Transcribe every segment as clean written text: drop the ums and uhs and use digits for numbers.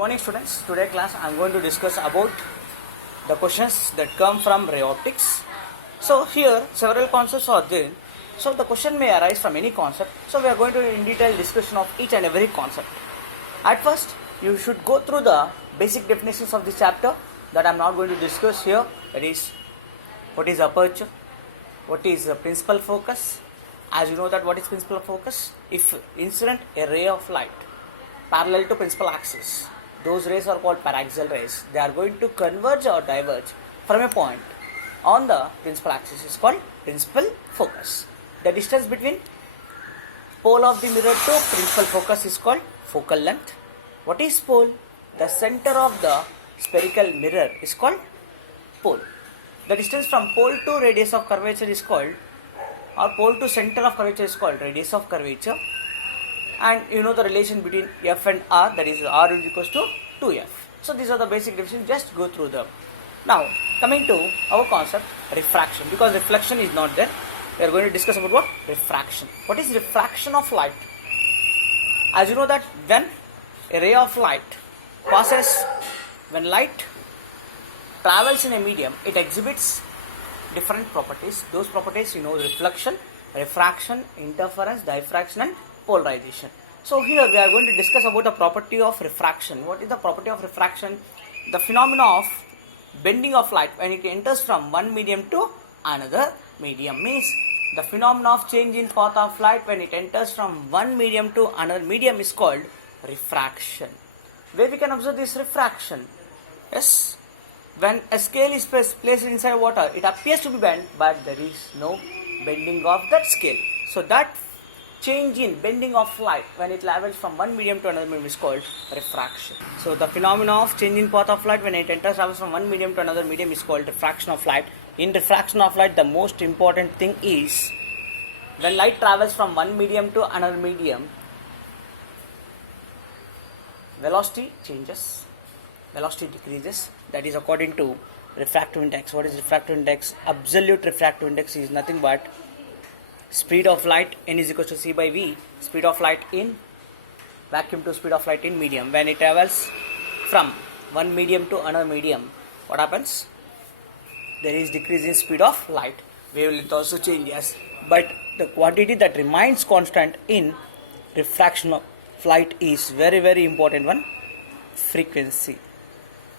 Morning students, today class I am going to discuss about the questions that come from ray optics. So here several concepts are there. So the question may arise from any concept. So we are going to in detail discussion of each and every concept. At first you should go through the basic definitions of this chapter that I am not going to discuss here. That is, what is aperture, what is the principal focus. As you know that what is principal focus? If incident a ray of light parallel to principal axis, those rays are called paraxial rays. They are going to converge or diverge from a point on the principal axis is called principal focus. The distance between pole of the mirror to principal focus is called focal length. What is pole? The center of the spherical mirror is called pole. The distance from pole to radius of curvature is called, or pole to center of curvature is called radius of curvature. And you know the relation between F and R, that is R is equals to 2F. So these are the basic definitions, just go through them. Now coming to our concept refraction, because reflection is not there, we are going to discuss about what? Refraction. What is refraction of light? As you know that when a ray of light passes, when light travels in a medium, it exhibits different properties. Those properties you know: reflection, refraction, interference, diffraction and polarization. So here we are going to discuss about the property of refraction. What is the property of refraction? The phenomena of bending of light when it enters from one medium to another medium, means the phenomena of change in path of light when it enters from one medium to another medium is called refraction. Where we can observe this refraction? Yes, when a scale is placed inside water, it appears to be bent, but there is no bending of that scale. So that change in bending of light when it travels from one medium to another medium is called refraction. So the phenomena of change in path of light when it travels from one medium to another medium is called refraction of light. In refraction of light, the most important thing is when light travels from one medium to another medium, velocity changes, velocity decreases. That is according to refractive index. What is refractive index? Absolute refractive index is nothing but speed of light, n is equals to c by v, speed of light in vacuum to speed of light in medium. When it travels from one medium to another medium, what happens? There is decrease in speed of light. Wavelength also changes, but the quantity that remains constant in refraction of light is very important one: frequency.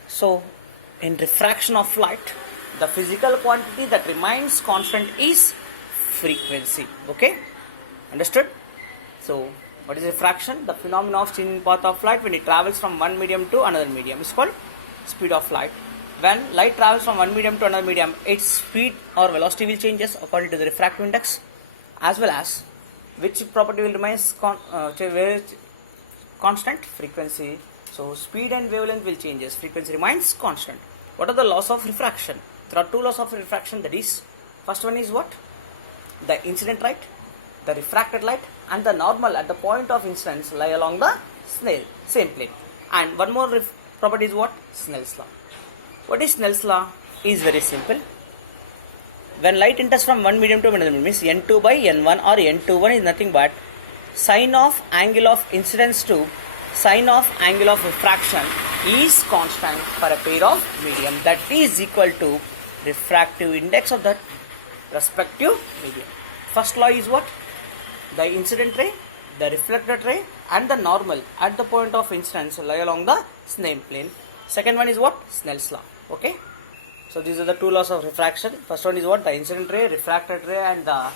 So in refraction of light, the physical quantity that remains constant is frequency. Okay, understood? So what is refraction? The phenomena of change in path of light when it travels from one medium to another medium is called speed of light. When light travels from one medium to another medium, its speed or velocity will changes according to the refractive index, as well as which property will remain constant? Frequency. So speed and wavelength will changes, frequency remains constant. What are the laws of refraction? There are two laws of refraction, that is, first one is what? The incident light, the refracted light, and the normal at the point of incidence lie along the same plane. And one more property is what? Snell's law. What is Snell's law? Is very simple. When light enters from one medium to another medium, means n2 by n1, or n21 is nothing but sine of angle of incidence to sine of angle of refraction is constant for a pair of medium, that is equal to refractive index of that respective medium. First law is what? The incident ray, the reflected ray, and the normal at the point of incidence lie along the same plane. Second one is what? Snell's law. Okay, so these are the two laws of refraction. First one is what? The incident ray, refracted ray, and the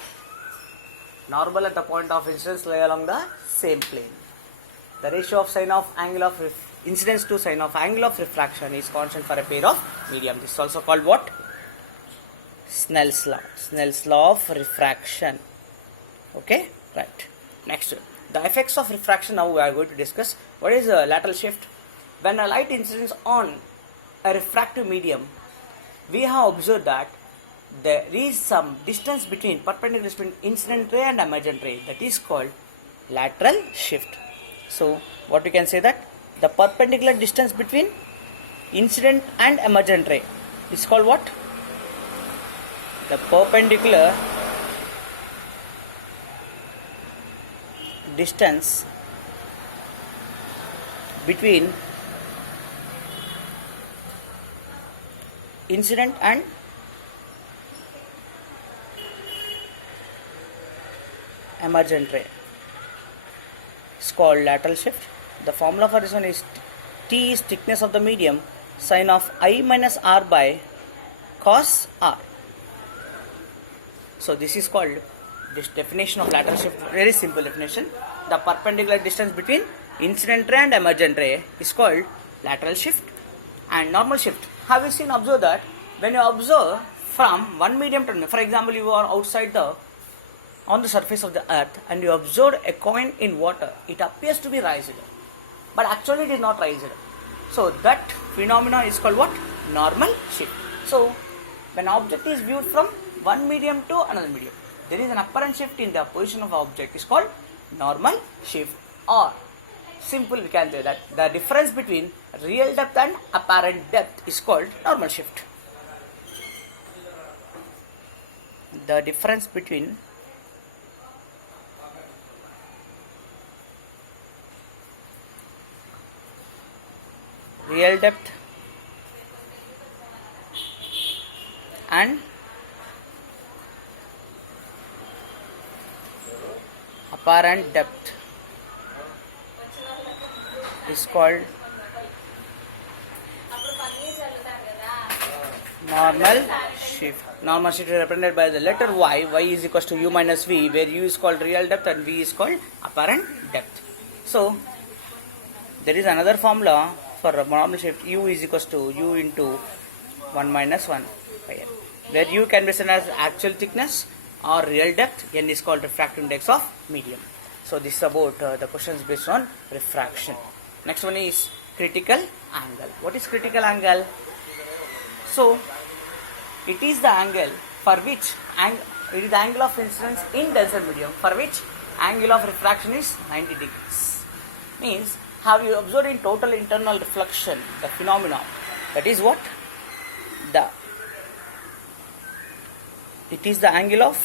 normal at the point of incidence lie along the same plane. The ratio of sine of angle of incidence to sine of angle of refraction is constant for a pair of medium. This is also called what? Snell's law. Snell's law of refraction. Okay, right. Next, the effects of refraction. Now we are going to discuss what is a lateral shift. When a light incidence on a refractive medium, we have observed that there is some distance between perpendicular between incident ray and emergent ray, that is called lateral shift. So what we can say, that the perpendicular distance between incident and emergent ray is called what? The perpendicular distance between incident and emergent ray is called lateral shift. The formula for this one is T is thickness of the medium, sine of I minus R by cos R. So this is called this definition of lateral shift. Very simple definition. The perpendicular distance between incident ray and emergent ray is called lateral shift. And normal shift. Have you seen, observe that when you observe from one medium to another, for example, you are outside on the surface of the earth and you observe a coin in water, it appears to be raised, but actually it is not raised. So that phenomena is called what? Normal shift. So when object is viewed from one medium to another medium, there is an apparent shift in the position of the object is called normal shift, or simple we can say that the difference between real depth and apparent depth is called normal shift. The difference between real depth and apparent depth is called normal shift. Normal shift is represented by the letter y. Y is equals to u minus v, where u is called real depth and v is called apparent depth. So there is another formula for normal shift. U is equals to u into 1 minus 1 by n, where u can be seen as actual thickness or real depth. N is called refractive index of medium. So this is about the questions based on refraction. Next one is critical angle. What is critical angle? So it is the angle for which it is the angle of incidence in denser medium for which angle of refraction is 90 degrees. Means, have you observed in total internal reflection the phenomenon? That is what? It is the angle of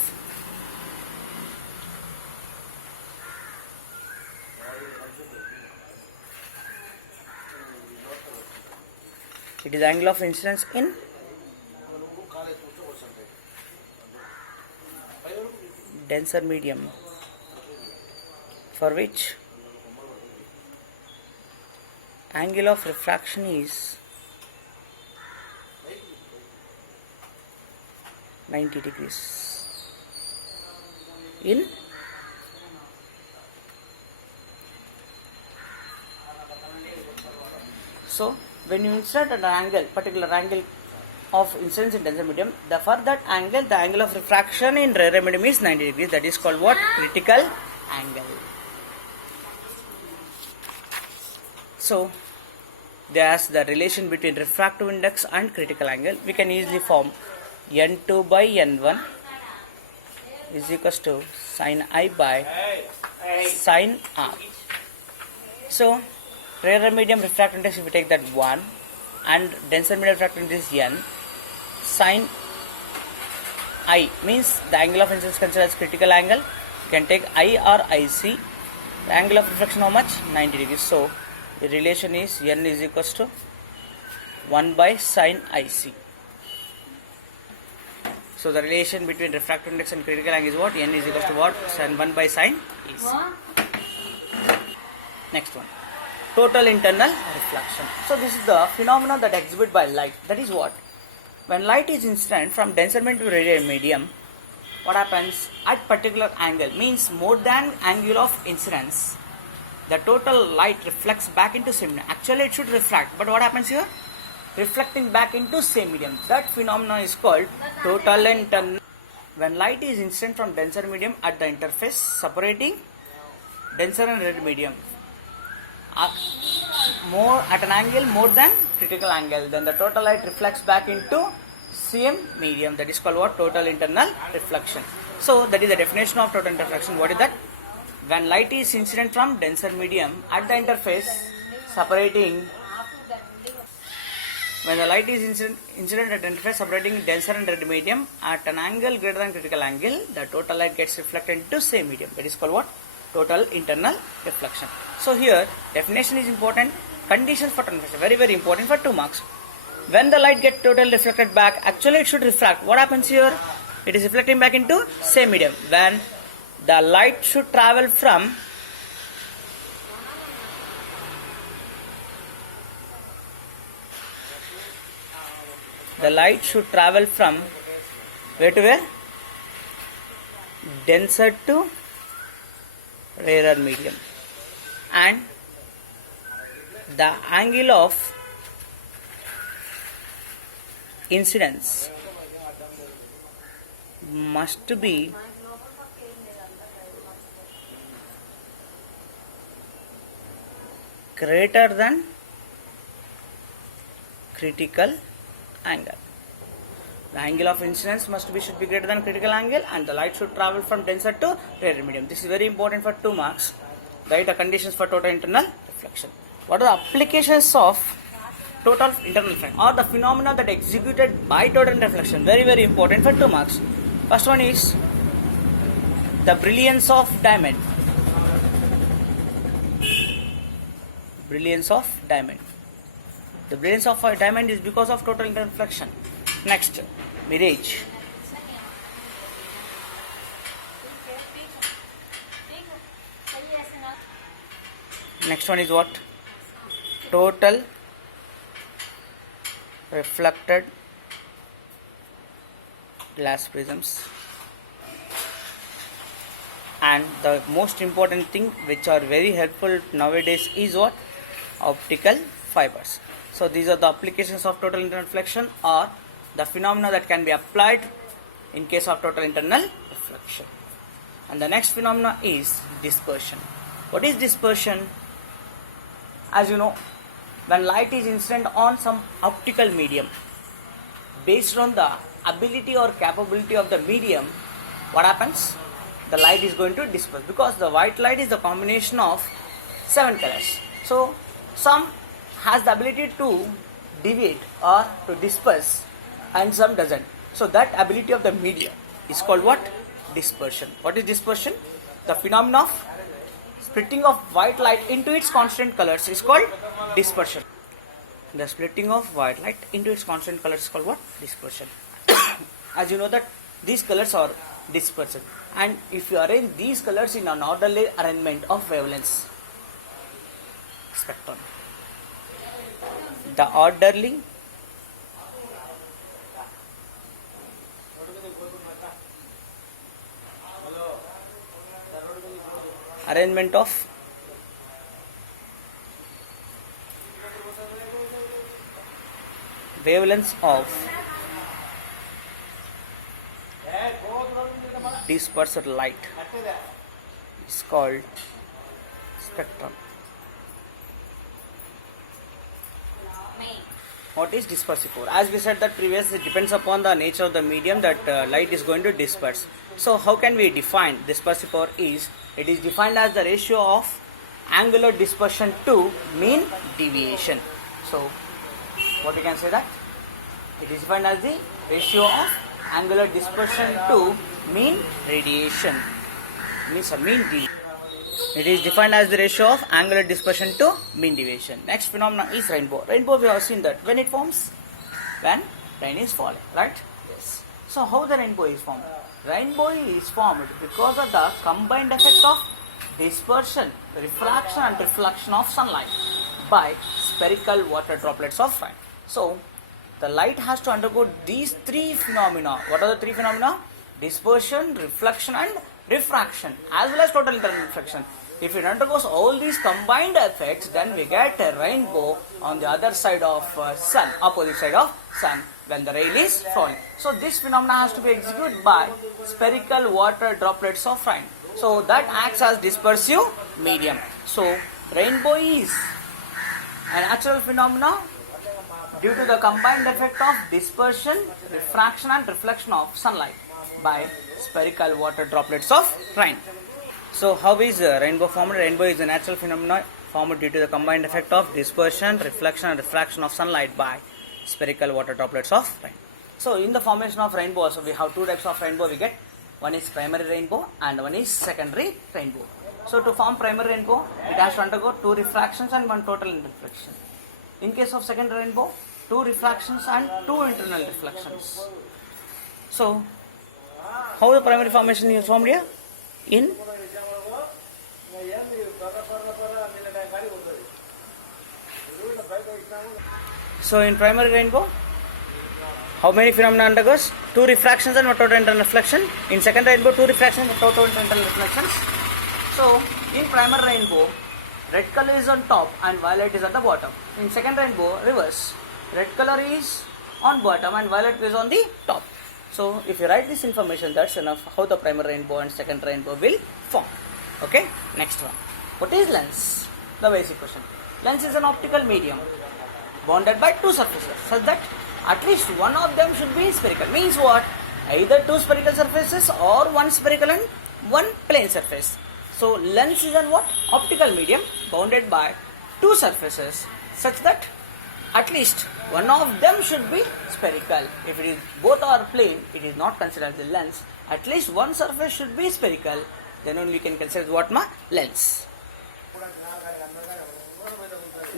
incidence in denser medium for which angle of refraction is 90 degrees in so when you insert an angle, particular angle of incidence in denser medium, for that angle, the angle of refraction in rarer medium is 90 degrees. That is called what? Critical angle. So there's the relation between refractive index and critical angle. We can easily form n2 by n1 is equals to sin I by sin R. So rarer medium refractive index, if we take that 1 and denser medium refractive index is n, sin I means the angle of incidence considered as critical angle. You can take I or IC. The angle of refraction how much? 90 degrees. So the relation is n is equals to 1 by sin IC. So the relation between refractive index and critical angle is what? N is equals to what? Sin 1 by sin IC. Next one. Total internal reflection. So this is the phenomenon that exhibited by light. That is what? When light is incident from denser medium to rarer medium, what happens at particular angle means more than angle of incidence, the total light reflects back into same medium. Actually it should refract, but what happens here? Reflecting back into same medium. That phenomenon is called total internal. When light is incident from denser medium at the interface separating denser and rarer medium, more at an angle more than critical angle, then the total light reflects back into same medium. That is called what? Total internal reflection. So that is the definition of total reflection. What is that? When light is incident from denser medium at the interface separating, when the light is incident at the interface separating denser and rarer medium at an angle greater than critical angle, the total light gets reflected into same medium. That is called what? Total internal reflection. So here definition is important. Conditions for reflection, very very important for 2 marks. when the light gets totally reflected back, actually it should refract. What happens here? It is reflecting back into same medium. When the light should travel from where to where? Denser to rarer medium, and the angle of incidence must be greater than critical angle. The angle of incidence should be greater than critical angle, and the light should travel from denser to rarer medium. This is very important for 2 marks. Write the conditions for total internal reflection. What are the applications of total internal reflection, or the phenomena that executed by total reflection? Very, very important for 2 marks. First one is the brilliance of diamond. Brilliance of diamond. The brilliance of a diamond is because of total internal reflection. Next, mirage. Next one is what? Total reflected glass prisms. And the most important thing which are very helpful nowadays is what? Optical fibers. So these are the applications of total internal reflection, or the phenomena that can be applied in case of total internal reflection. And the next phenomena is dispersion. What is dispersion? As you know, when light is incident on some optical medium, based on the ability or capability of the medium, what happens? The light is going to disperse, because the white light is the combination of 7 colors. So some has the ability to deviate or to disperse, and some doesn't. So that ability of the medium is called what? Dispersion. What is dispersion? The phenomenon of splitting of white light into its constant colors is called dispersion. The splitting of white light into its constant colors is called what? Dispersion. As you know that these colors are dispersed, and if you arrange these colors in an orderly arrangement of wavelengths spectrum, the orderly arrangement of wavelengths of dispersed light is called spectrum. What is dispersive power? As we said that previously, it depends upon the nature of the medium that light is going to disperse. So how can we define dispersive power? It is defined as the ratio of angular dispersion to mean deviation. So what we can say that? It is defined as the ratio of angular dispersion to mean radiation. Means a mean deviation. It is defined as the ratio of angular dispersion to mean deviation. Next phenomenon is rainbow. Rainbow, we have seen that when it forms, when rain is falling, right? Yes. So how the rainbow is formed? Rainbow is formed because of the combined effect of dispersion, refraction and reflection of sunlight by spherical water droplets of rain. So the light has to undergo these 3 phenomena. What are the 3 phenomena? Dispersion, reflection and refraction, as well as total internal reflection. If it undergoes all these combined effects, then we get a rainbow on the other side of sun, opposite side of sun, when the rain is falling. So this phenomena has to be executed by spherical water droplets of rain. So that acts as dispersive medium. So rainbow is a natural phenomena due to the combined effect of dispersion, refraction and reflection of sunlight by spherical water droplets of rain. So how is rainbow formed? Rainbow is a natural phenomenon formed due to the combined effect of dispersion, reflection and refraction of sunlight by spherical water droplets of rain. So in the formation of rainbow, so we have 2 types of rainbow we get. One is primary rainbow and one is secondary rainbow. So to form primary rainbow, it has to undergo 2 refractions and 1 total reflection. In case of secondary rainbow, 2 refractions and 2 internal reflections. So, how the primary formation is formed here? In primary rainbow, how many phenomena undergoes? 2 refractions and 1 total internal reflection. In second rainbow, 2 refractions and total internal reflections. So, in primary rainbow, red color is on top and violet is at the bottom. In second rainbow, reverse. Red color is on bottom and violet is on the top. So, if you write this information, that's enough how the primary rainbow and second rainbow will form. Okay, next one. What is lens? The basic question. Lens is an optical medium bounded by 2 surfaces such that at least one of them should be spherical. Means what? Either 2 spherical surfaces or 1 spherical and 1 plane surface. So, lens is an what? Optical medium bounded by 2 surfaces such that at least one of them should be spherical. If it is both are plane, it is not considered as a lens. At least one surface should be spherical. Then only we can consider what ma lens.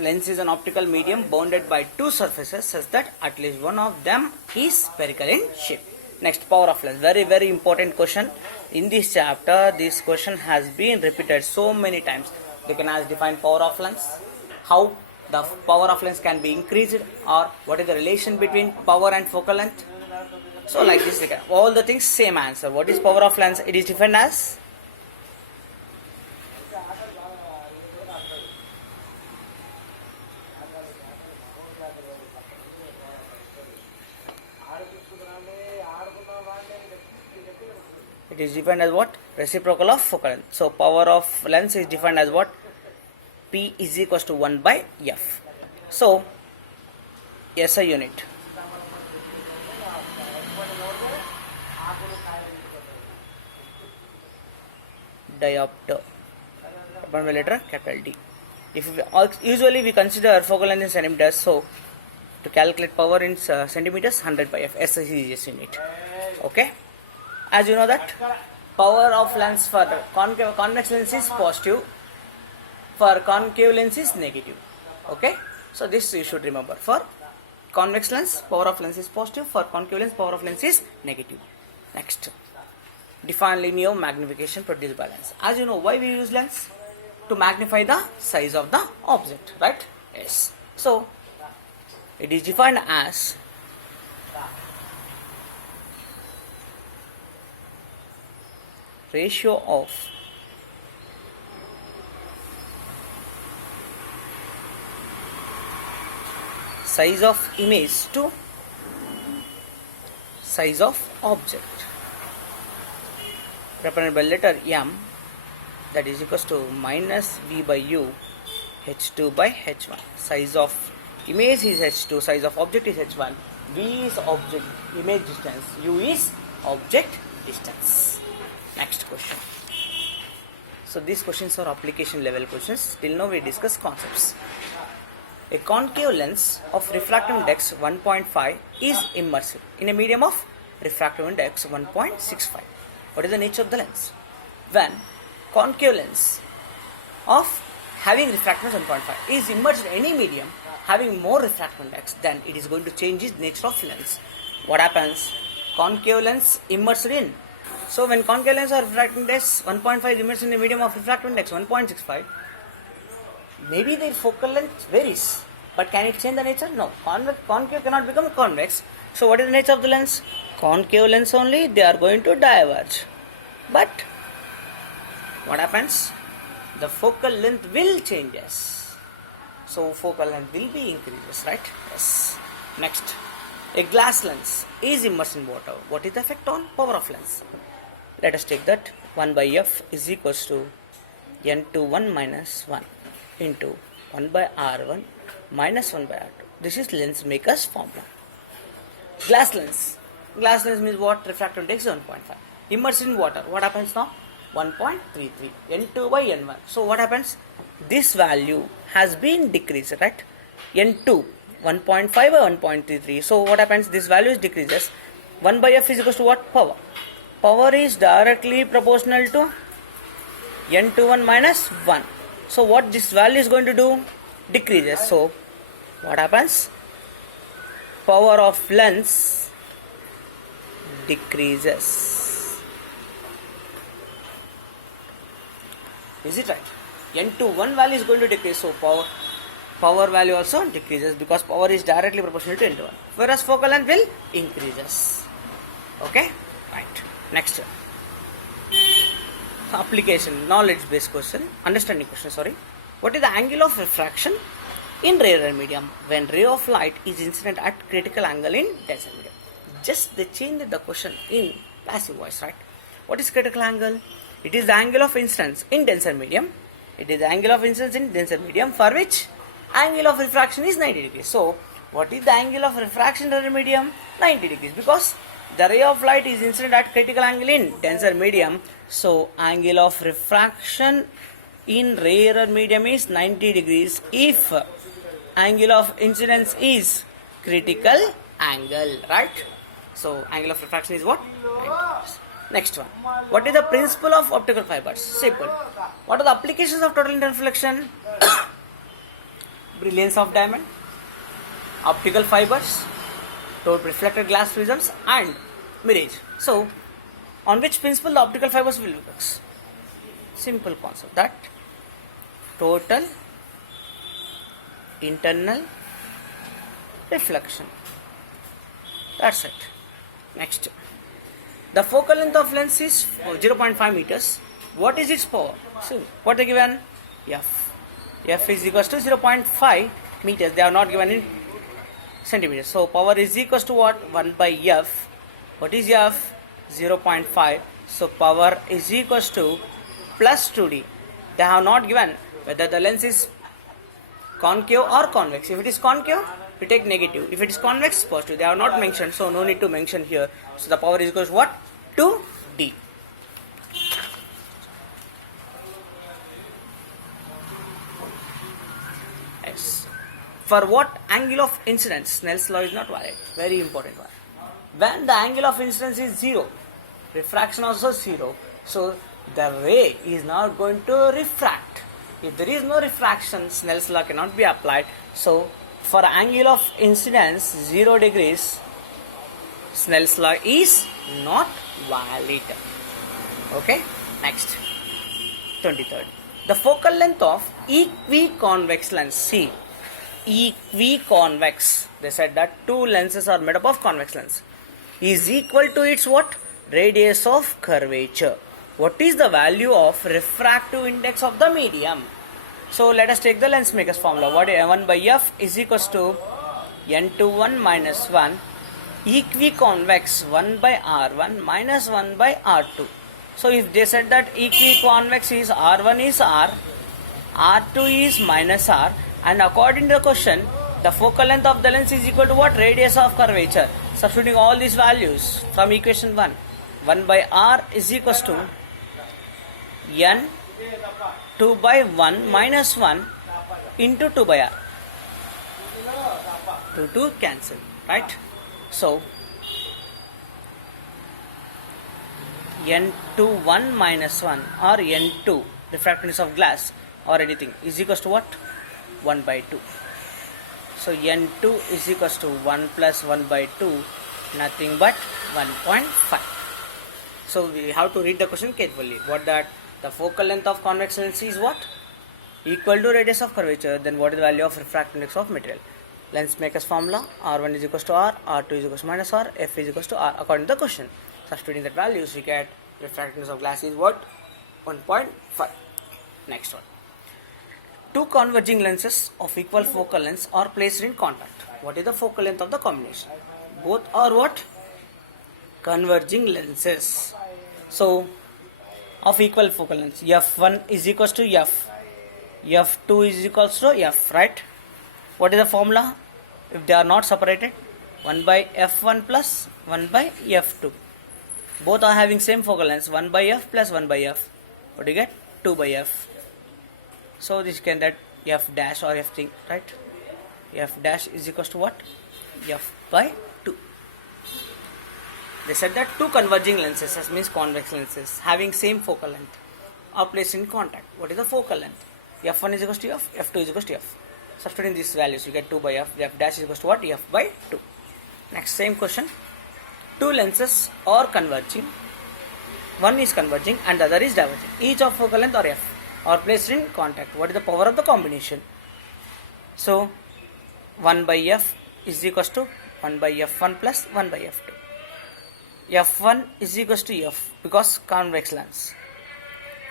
Lens is an optical medium bounded by 2 surfaces such that at least one of them is spherical in shape. Next, power of lens. Very, very important question. In this chapter, this question has been repeated so many times. They can ask define power of lens. How the power of lens can be increased, or what is the relation between power and focal length. So like this, all the things same answer. What is power of lens? It is defined as what? Reciprocal of focal length. So power of lens is defined as what? P is equals to 1 by F. So SI unit. Diopter. Upon the letter capital D. Usually we consider focal length in centimeters. So to calculate power in centimeters, 100 by F. SI is unit. Okay. As you know that power of lens for convex lens is positive, for concave lens is negative. Okay, so this you should remember. For convex lens, power of lens is positive, for concave lens, power of lens is negative. Next, define linear magnification produced by lens. As you know, why we use lens? To magnify the size of the object, right? Yes. So it is defined as ratio of size of image to size of object represented by letter M, that is equals to minus V by U H2 by H1. Size of image is H2, size of object is H1. V is object image distance, U is object distance. Next question. So these questions are application level questions. Till now we discuss concepts. A concave lens of refractive index 1.5 is immersive in a medium of refractive index 1.65. What is the nature of the lens? When concave lens of having refractive index 1.5 is immersed in any medium having more refractive index, then it is going to change its nature of lens. What happens? Concave lens immersed in. So when concave lens or refractive index 1.5 is immersed in the medium of refractive index 1.65, maybe their focal length varies, but can it change the nature? No. Concave cannot become convex. So what is the nature of the lens? Concave lens only, they are going to diverge. But what happens? The focal length will changes. So focal length will be increases, right? Yes. Next, a glass lens is immersed in water. What is the effect on power of lens? Let us take that 1 by F is equals to N21 minus 1 into 1 by R1 minus 1 by R2. This is lens maker's formula. Glass lens. Glass lens means what? Refractive index is 1.5. Immersed in water. What happens now? 1.33. N2 by N1. So what happens? This value has been decreased, right? N2 1.5 by 1.33. So what happens? This value decreases. 1 by F is equals to what? Power. Power is directly proportional to N21 minus 1. So what this value is going to do? Decreases. So what happens? power of lens decreases. Is it right? N21 value is going to decrease, so power value also decreases because power is directly proportional to N1, whereas focal length will increases. Okay, right. Next application, knowledge based question, understanding question, sorry. What is the angle of refraction in rarer medium when ray of light is incident at critical angle in denser medium? Just they changed the question in passive voice, right? What is critical angle? It is the angle of incidence in denser medium. It is the angle of incidence in denser medium for which angle of refraction is 90 degrees. So, what is the angle of refraction in rarer medium? 90 degrees, because the ray of light is incident at critical angle in denser medium. So, angle of refraction in rarer medium is 90 degrees if angle of incidence is critical angle, right? So, angle of refraction is what? 90 degrees. Next one. What is the principle of optical fibers? Simple. What are the applications of total interreflection? Brilliance of diamond, optical fibers, total reflected glass prisms, and mirage. So, on which principle the optical fibers will work? Simple concept, that total internal reflection. That's it. Next. The focal length of lens is 0.5 meters. What is its power? So, what they given? F. F is equals to 0.5 meters. They are not given in centimeters. So, power is equals to what? 1 by F. What is F? 0.5. So, power is equals to plus 2D. They have not given whether the lens is concave or convex. If it is concave, we take negative. If it is convex, positive. They have not mentioned, so no need to mention here. So, the power is equals to what? 2D. Yes. For what angle of incidence? Snell's law is not valid. Very important one. When the angle of incidence is 0, refraction also 0. So, the ray is not going to refract. If there is no refraction, Snell's law cannot be applied. So, for angle of incidence 0 degrees, Snell's law is not valid. Okay, next, 23rd. The focal length of equiconvex lens. See, equiconvex. They said that two lenses are made up of convex lens. Is equal to its what? Radius of curvature. What is the value of refractive index of the medium? So let us take the lens maker's formula. What is 1 by F is equals to N21 minus 1 equiconvex 1 by R1 minus 1 by R2. So if they said that equiconvex is R1 is R, R2 is minus R, and according to the question, the focal length of the lens is equal to what? Radius of curvature. Substituting all these values from equation 1. 1 by R is equals to N 2 by 1 minus 1 into 2 by R. 2 cancel, right? So, N21 minus 1 or N2, refractiveness of glass or anything, is equals to what? 1 by 2. So, N2 is equals to 1 plus 1 by 2, nothing but 1.5. So, we have to read the question carefully. What that? The focal length of convex lens is what? Equal to radius of curvature. Then what is the value of refractive index of material? Lens maker's formula, R1 is equals to R, R2 is equals to minus R, F is equals to R according to the question. Substituting that values, we get refractiveness of glass is what? 1.5. Next one. Two converging lenses of equal focal length are placed in contact. What is the focal length of the combination? Both are what? Converging lenses. So, of equal focal length, F1 is equals to F, F2 is equals to F, right? What is the formula? If they are not separated, 1 by F1 plus 1 by F2. Both are having same focal length, 1 by F plus 1 by F. What do you get? 2 by F. So this can that F dash or F thing, right? F dash is equals to what? F by 2. They said that two converging lenses, that means convex lenses, having same focal length, are placed in contact. What is the focal length? F1 is equals to F, F2 is equals to F. Substituting these values, you get 2 by F, F dash is equals to what? F by 2. Next, same question. Two lenses are converging. One is converging and the other is diverging. Each of focal length or f are placed in contact. What is the power of the combination? So 1 by f is equals to 1 by f1 plus 1 by f2. f1 is equals to f because convex lens.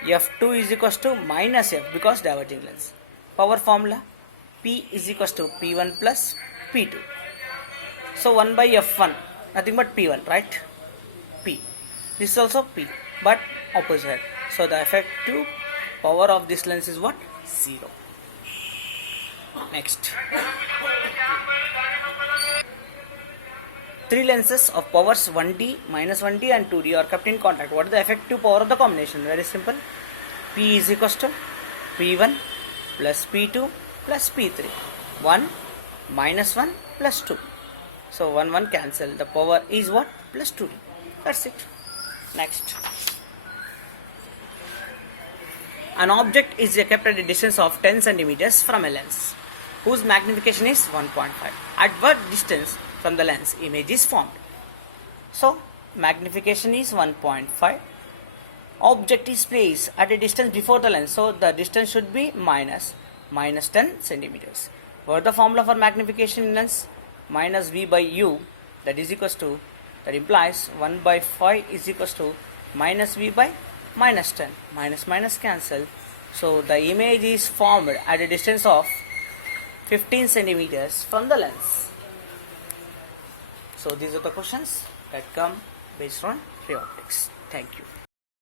f2 is equals to minus f because diverging lens. Power formula, P is equals to P1 plus P2. So 1 by f1, nothing but P1, right? P. This is also P, but opposite. So the effective power of this lens is what? 0. Next. Three lenses of powers 1D, minus 1D and 2D are kept in contact. What is the effective power of the combination? Very simple. P is equals to P1 plus P2 plus P3. 1 minus 1 plus 2. So 1 1 cancel. The power is what? Plus 2D. That's it. Next. An object is kept at a distance of 10 centimeters from a lens whose magnification is 1.5. At what distance from the lens image is formed? So magnification is 1.5. Object is placed at a distance before the lens, so the distance should be minus 10 centimeters. What is the formula for magnification in lens? Minus v by u, that is equals to, that implies 1 by 5 is equals to minus v by minus 10. Minus cancel. So the image is formed at a distance of 15 centimeters from the lens. So these are the questions that come based on ray optics. Thank you.